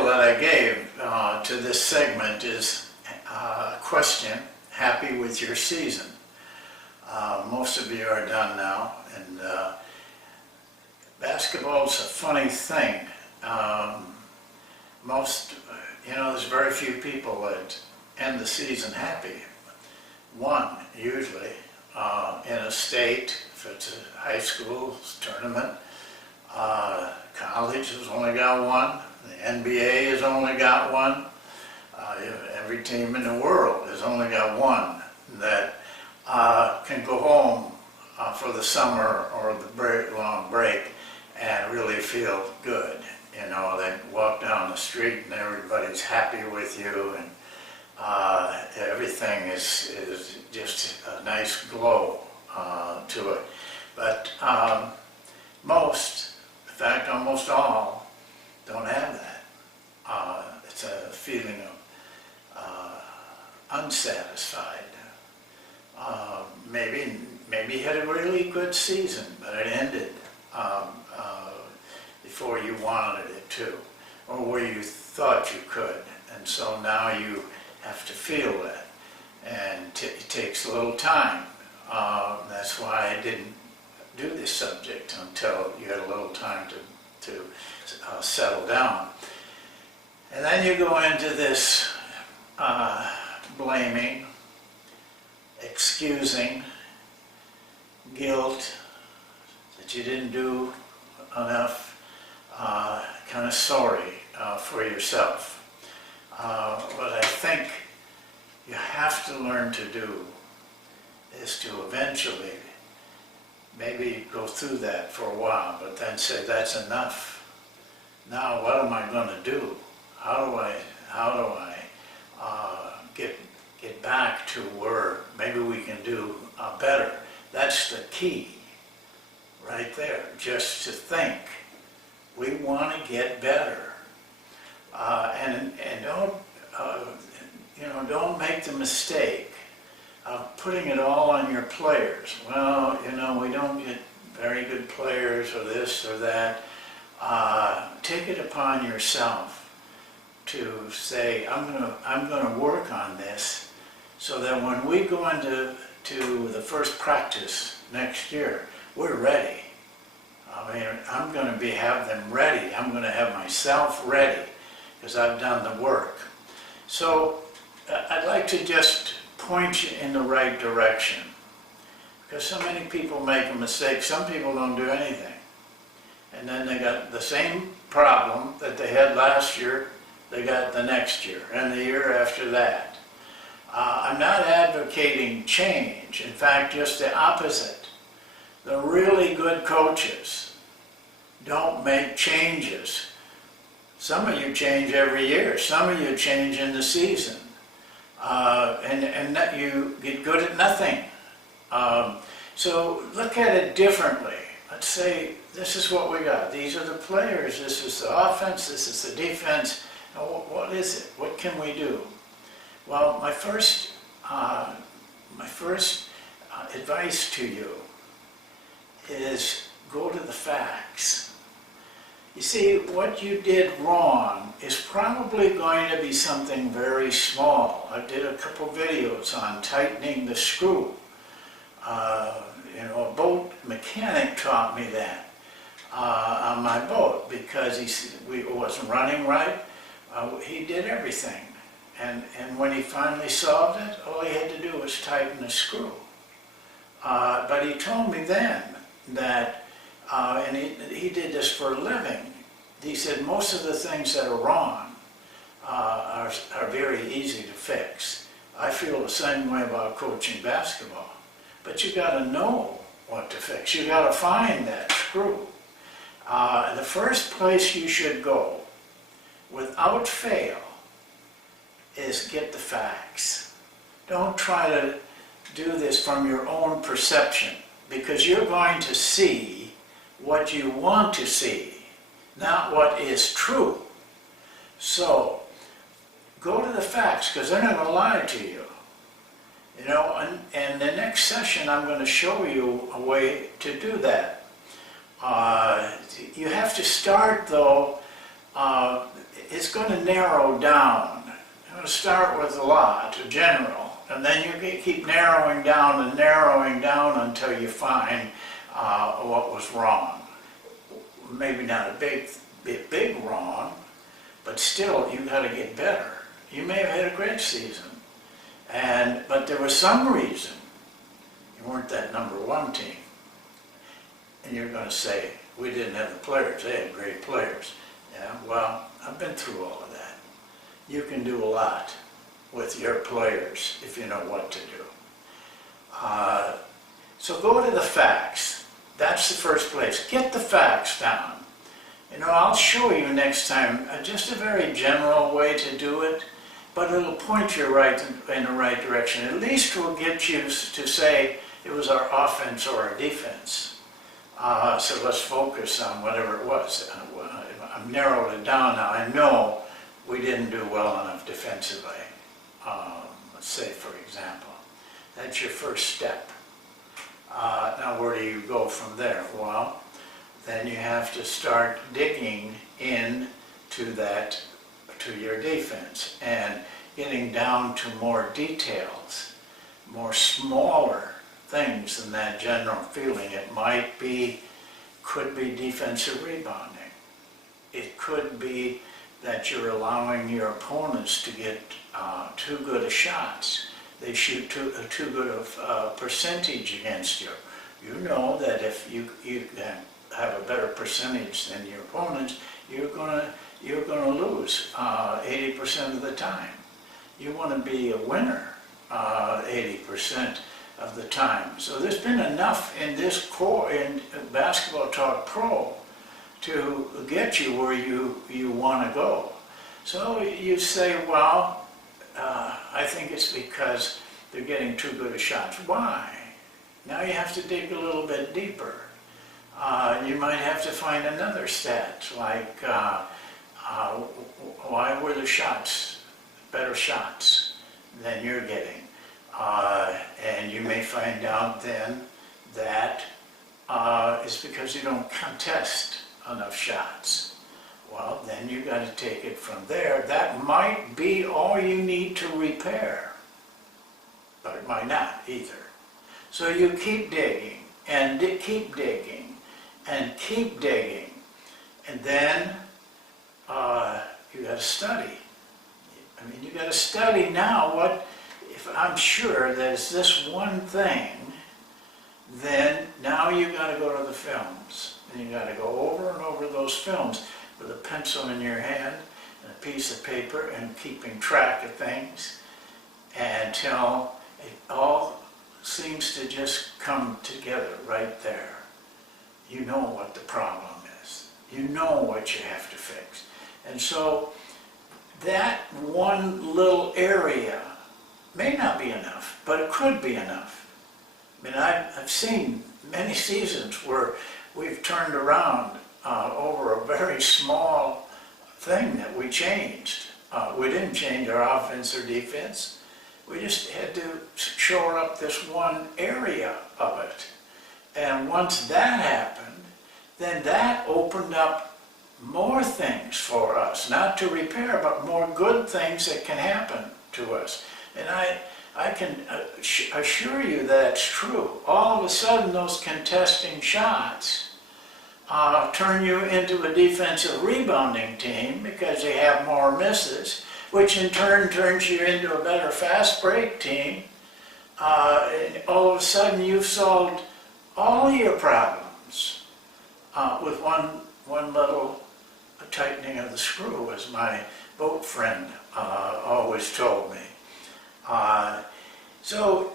title that I gave to this segment is question, happy with your season. Most of you are done now, and basketball's a funny thing. There's very few people that end the season happy. One, usually, in a state, if it's a high school tournament. College has only got one. The NBA has only got one. Every team in the world has only got one that can go home for the summer or the long break and really feel good. You know, they walk down the street and everybody's happy with you, and everything is just a nice glow to it. But in fact, almost all don't have that. It's a feeling of unsatisfied. Maybe you had a really good season, but it ended before you wanted it to, or where you thought you could, and so now you have to feel that, and it takes a little time. That's why I didn't do this subject until you had a little time to settle down. And then you go into this blaming, excusing, guilt that you didn't do enough, kind of sorry for yourself. What I think you have to learn to do is to eventually maybe go through that for a while, but then say, that's enough. Now what am I going to do? How do I get back to where maybe we can do better? That's the key right there, just to think. We want to get better. And don't make the mistake of putting it all on your players. Well, we don't get very good players or this or that. Take it upon yourself to say, I'm going to work on this so that when we go into the first practice next year, we're ready. I'm going to have them ready. I'm going to have myself ready because I've done the work. So I'd like to just point you in the right direction, because so many people make a mistake. Some people don't do anything, and then they got the same problem that they had last year, they got the next year and the year after that. I'm not advocating change. In fact, just the opposite. The really good coaches don't make changes. Some of you change every year. Some of you change in the season. And that you get good at nothing. So look at it differently. Let's say, this is what we got. These are the players. This is the offense. This is the defense. Now, what is it? What can we do? Well, my first advice to you is go to the facts. You see, what you did wrong is probably going to be something very small. I did a couple videos on tightening the screw. A boat mechanic taught me that on my boat, because it wasn't running right. He did everything. And when he finally solved it, all he had to do was tighten the screw. But he told me then that, and he did this for a living, he said most of the things that are wrong are very easy to fix. I feel the same way about coaching basketball. But you got to know what to fix. You got to find that screw. The first place you should go, without fail, is get the facts. Don't try to do this from your own perception, because you're going to see what you want to see, not what is true. So go to the facts, because they're not going to lie to you. And the next session I'm going to show you a way to do that. You have to start, though, it's going to narrow down. You're going to start with a lot, a general, and then you keep narrowing down until you find what was wrong. Maybe not a big wrong, but still you got to get better. You may have had a great season, but there was some reason you weren't that #1 team. And you're going to say, we didn't have the players, they had great players. Yeah, well, I've been through all of that. You can do a lot with your players if you know what to do. So go to the facts. That's the first place. Get the facts down. I'll show you next time just a very general way to do it, but it'll point you in the right direction. At least we'll get you to say it was our offense or our defense. So let's focus on whatever it was. I've narrowed it down now. I know we didn't do well enough defensively. Let's say, for example, that's your first step. Now, where do you go from there? Well, then you have to start digging into your defense and getting down to more details, more smaller things than that general feeling. It could be defensive rebounding. It could be that you're allowing your opponents to get too good of shots. They shoot too good of percentage against you. You know that if you have a better percentage than your opponents, you're gonna lose 80% of the time. You want to be a winner 80% of the time. So there's been enough in this core in Basketball Talk Pro to get you where you want to go. So you say, well, I think it's because they're getting too good of shots. Why? Now you have to dig a little bit deeper. You might have to find another stat, like why were the shots better shots than you're getting? And you may find out then that it's because you don't contest enough shots. Well, then you got to take it from there. That might be all you need to repair, but it might not either. So you keep digging and keep digging and keep digging, and then you got to study. I mean, you got to study now. What if I'm sure there's this one thing? Then now you got to go to the films, and you got to go over and over those films with a pencil in your hand and a piece of paper and keeping track of things until it all seems to just come together right there. You know what the problem is. You know what you have to fix. And so that one little area may not be enough, but it could be enough. I mean, I've seen many seasons where we've turned around over a very small thing that we changed. We didn't change our offense or defense. We just had to shore up this one area of it. And once that happened, then that opened up more things for us, not to repair, but more good things that can happen to us. And I can assure you that's true. All of a sudden, those contesting shots turn you into a defensive rebounding team because they have more misses, which in turn turns you into a better fast break team. And all of a sudden, you've solved all your problems with one little tightening of the screw, as my boat friend always told me. So,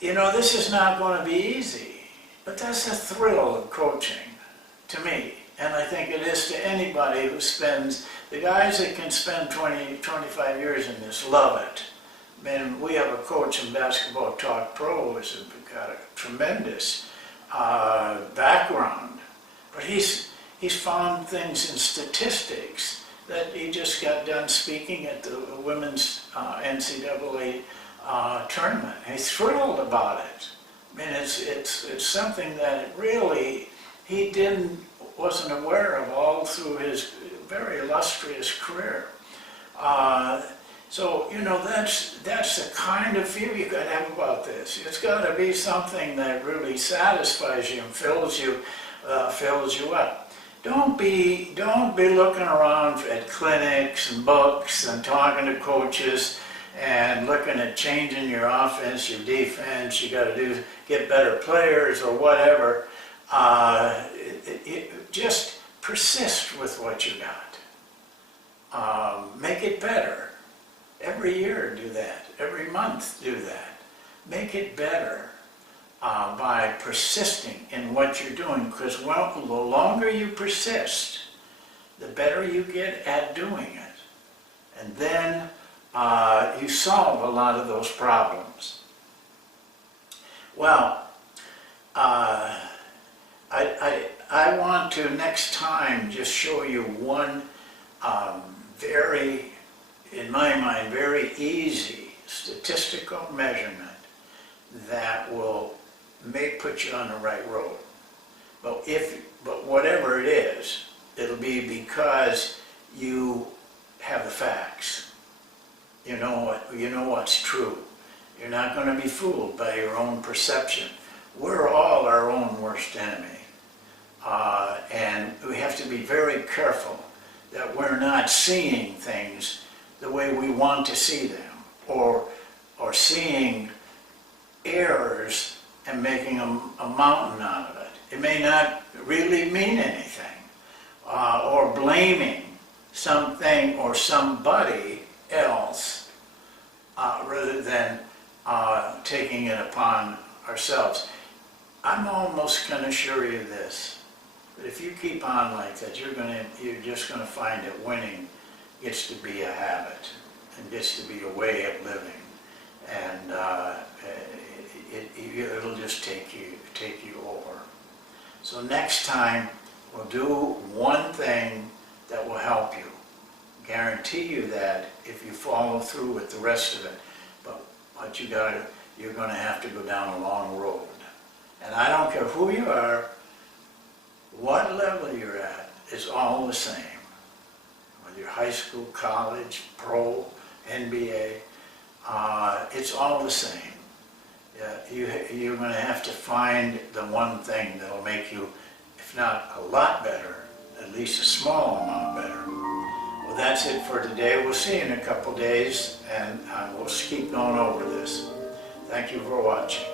this is not going to be easy, but that's the thrill of coaching to me. And I think it is to anybody who the guys that can spend 20, 25 years in this love it. I mean, we have a coach in Basketball Talk Pro who's got a tremendous background, but he's found things in statistics that he just got done speaking at the women's NCAA tournament. He's thrilled about it. I mean, it's something that really he wasn't aware of all through his very illustrious career. So, you know, that's the kind of feel you got to have about this. It's got to be something that really satisfies you and fills you up. Don't be looking around at clinics and books and talking to coaches and looking at changing your offense, your defense. You got to get better players or whatever. Just persist with what you got. Make it better. Every year do that. Every month do that. Make it better by persisting in what you're doing, because well, the longer you persist, the better you get at doing it. And then you solve a lot of those problems. Well, I want to next time just show you one very, in my mind, very easy statistical measurement that may put you on the right road. But whatever it is, it'll be because you have the facts. You know what's true. You're not going to be fooled by your own perception. We're all our own worst enemy. And we have to be very careful that we're not seeing things the way we want to see them, or seeing errors and making a mountain out of it. It may not really mean anything, or blaming something or somebody else rather than taking it upon ourselves. I'm almost going to assure you this. But if you keep on like that, you're just going to find that winning gets to be a habit and gets to be a way of living, and it'll just take you over. So next time we'll do one thing that will help you. Guarantee you that if you follow through with the rest of it. But you're going to have to go down a long road. And I don't care who you are, what level you're at, it's all the same. Whether you're high school, college, pro, NBA, it's all the same. You're going to have to find the one thing that'll make you, if not a lot better, at least a small amount better. Well, that's it for today. We'll see you in a couple days, and we'll keep going over this. Thank you for watching.